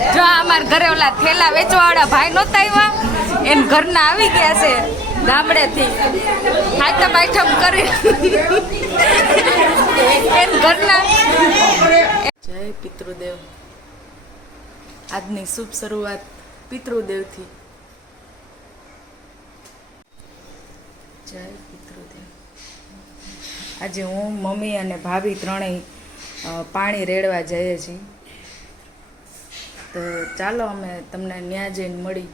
જો અમારા ઘરે ઓલા થેલા વેચવાવાળા ભાઈ નહોતા આવ્યા, એને ઘરના આવી ગયા છે ગામડેથી આઈટમ કરી એને ઘરના. જય પિતૃદેવ. આજની શુભ શરૂઆત પિતૃદેવથી. જય પિતૃદેવ. આજે હું, મમ્મી અને ભાભી ત્રણેય પાણી રેડવા જઈએ છીએ. તો ચાલો અમે તમને ન્યા જઈને મળી.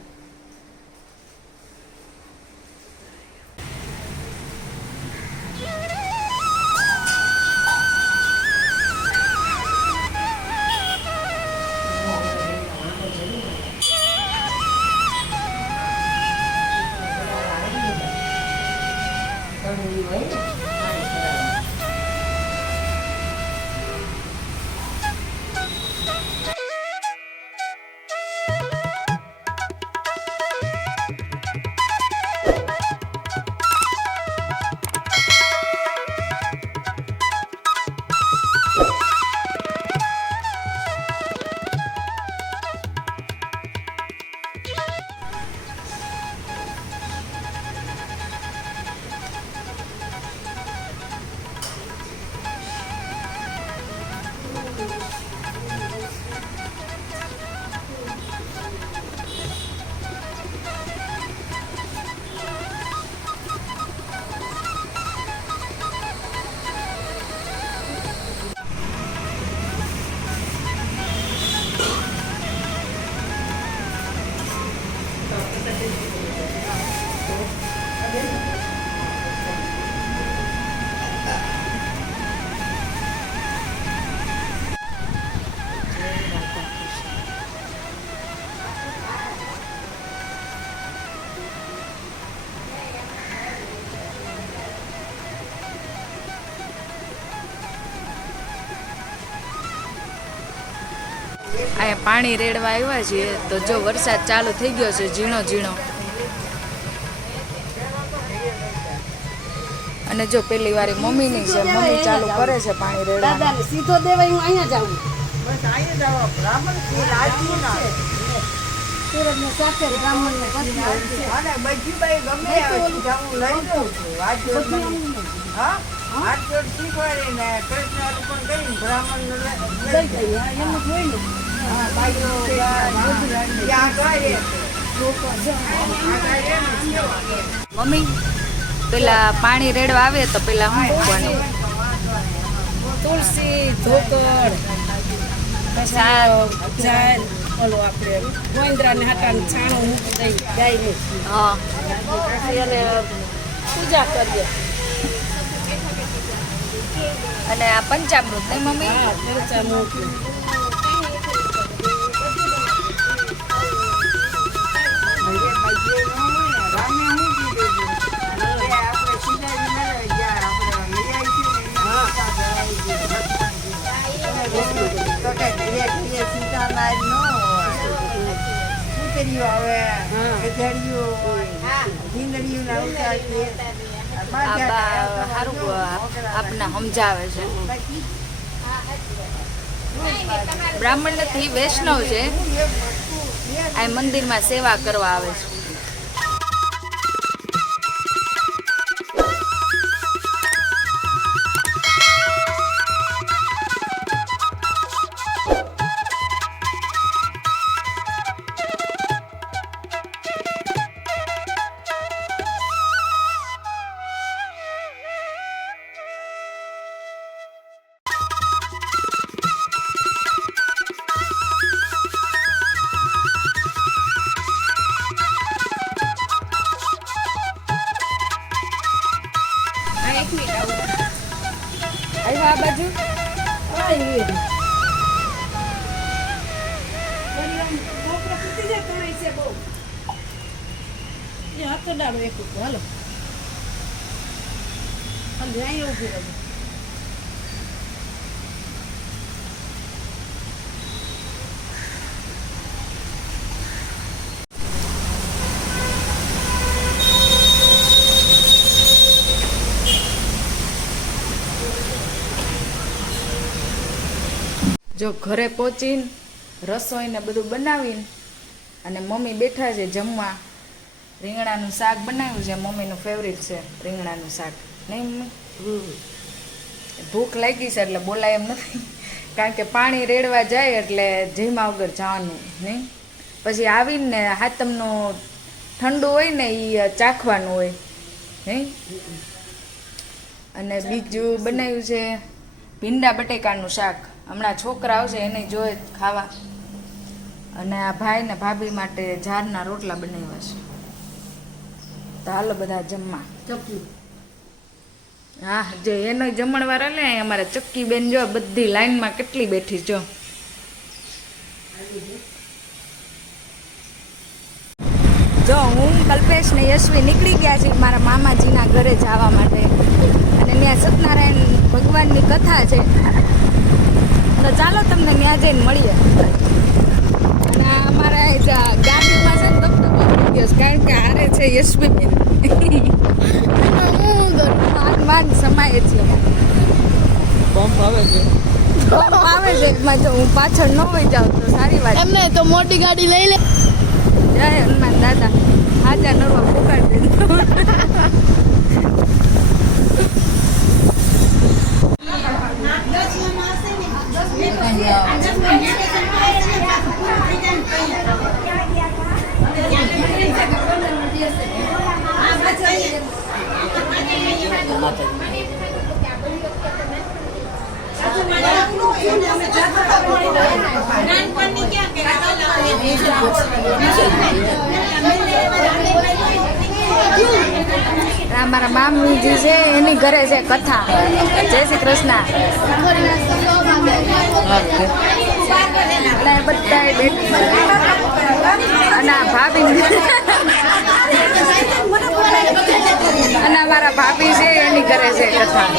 અહીંયા પાણી રેડવા આવ્યા છીએ તો જો વરસાદ ચાલુ થઈ ગયો છે, ઝીણો ઝીણો. અને જો પેલી વારી મમ્મીની છે, મમ્મી ચાલુ કરે છે પાણી રેડવા. સીધો દેવાય હું અહીંયા જાઉં. બસ અહીંયા જાવ. બ્રાહ્મણ છે રાજુ ના સુરત ને સાકર બ્રાહ્મણ ને પછી અને બધી બાઈ ગમે આવે હું લઈ દઉં છું. હા હાથ જોડ શીખવાડીને કૃષ્ણ અર્પણ કરીને બ્રાહ્મણ એમ જ હોય ને. હા બાઈઓ ત્યાં ગાય મમ્મી પેલા પાણી રેડવા આવે તો પેલા શું બને? તુલસી, ધોકડ, જાર, ઓલું આપણે ગોંદરા ને હાટાનું છાણું મૂકી દઈ ગાયને. હા. પછી એને પૂજા કરીએ. અને આ પંચામૃત નહીં મમ્મી? હા, પંચામૃત. આપને સમજાવે છે. બ્રાહ્મણ નથી, વૈષ્ણવ છે. આ મંદિરમાં સેવા કરવા આવે છે. આવ્યા આ બાજુ હાથો ડાળો એક હાલો અહીંયા ઉભી રહો. જો ઘરે પહોંચીને રસોઈ ને બધું બનાવીને અને મમ્મી બેઠા છે જમવા. રીંગણાનું શાક બનાવ્યું છે, મમ્મીનું ફેવરિટ છે રીંગણાનું શાક. નહીં મમ્મી? ભૂખ લાગી છે એટલે બોલાય એમ નથી, કારણ કે પાણી રેડવા જાય એટલે જમ્યા વગર જવાનું નહીં. પછી આવીને હાતમનું ઠંડુ હોય ને એ ચાખવાનું હોય નહીં. અને બીજું બનાવ્યું છે ભીંડા બટેકાનું શાક. હમણાં છોકરા આવશે એને જોઈએ ખાવા. અને આ ભાઈ ને ભાભી માટે ઝારના રોટલા બનાવ્યા છે. તો હાલો બધા જમવા. હા, જે એનો જમણવાર હાલે અમારે ચક્કી બેન જો બધી લાઈનમાં કેટલી બેઠી જો. જો હું કલ્પેશ ને યશવી નીકળી ગયા છીએ મારા મામાજીના ઘરે જવા માટે. અને ત્યાં સત્યનારાયણ ભગવાનની કથા છે, તો ચાલો તમને ત્યાં જઈને મળીએ. અને અમારા ગાડીમાં છે ને તમને બની ગયો કારણ કે હારે છે યશવી બેન. માન સમાય છે. પંપ આવે છે એમાં જો હું પાછળ ન હોઈ જાઉં તો સારી વાત. એમને તો મોટી ગાડી લઈ લે. જય હનુમાન દાદા. હાજા નરવા પુકારી દે. મારા મામીજી છે એની ઘરે છે કથા. જય શ્રી કૃષ્ણ. બધા અને ભાભી અને અમારા ભાભી છે એની ઘરે છે કથા.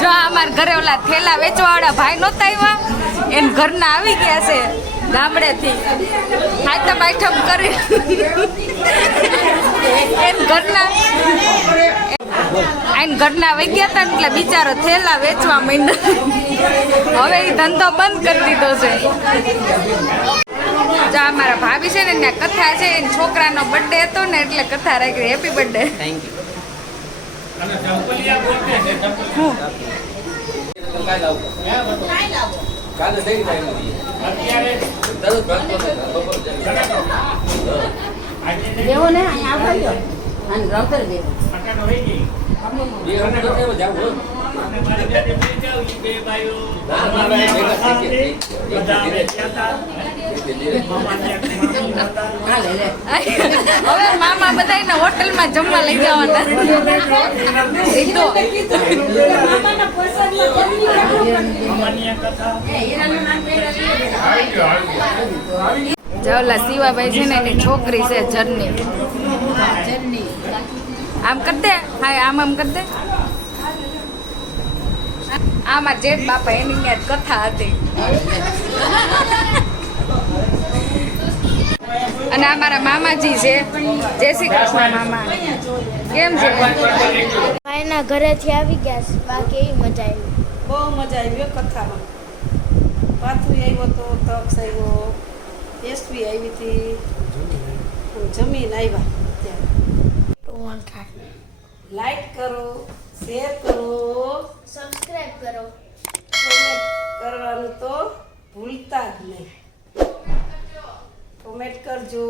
જો અમારા ઘરે ઓલા થેલા વેચવાવાળા ભાઈ નહોતા આવ્યા, એને ઘરના આવી ગયા છે ગામડેથી હાથમ આઈટમ કરી. એને ઘરના વહી ગયા હતા ને એટલે બિચારો થેલા વેચવા માંડ્યો. હવે એ ધંધો બંધ કરી દીધો છે. જો અમારા ભાભી છે ને ત્યાં કથા છે, એના છોકરાનો બર્થડે હતો ને એટલે કથા રાખી. Happy birthday. દેવો ને અહીંયા આવજો અને રાઉતર દેવો. હવે મામા બધાને હોટલમાં જમવા લઈ જવાના. જવલા શિવાભાઈ છે ને એની છોકરી છે જર્ની. આમ કર દે. હા, આમ કર દે. આમાં જેઠ બાપા એની ત્યાં કથા હતી. અને અમારા મામાજી છે. જય શ્રી કૃષ્ણ મામા. કેમ છે? ભાઈના ઘરેથી આવી ગયા છે. બાકી એવી મજા આવી. બહુ મજા આવી કથામાં. પાથું આવ્યો તો તક્ષ આવ્યો, એસવી આવી હતી, જમીન આવ્યા. લાઈક કરો, શેર કરો, સબસ્ક્રાઇબ કરો, કોમેન્ટ કરવાનું તો ભૂલતા જ નહીં. કોમેન્ટ કરજો.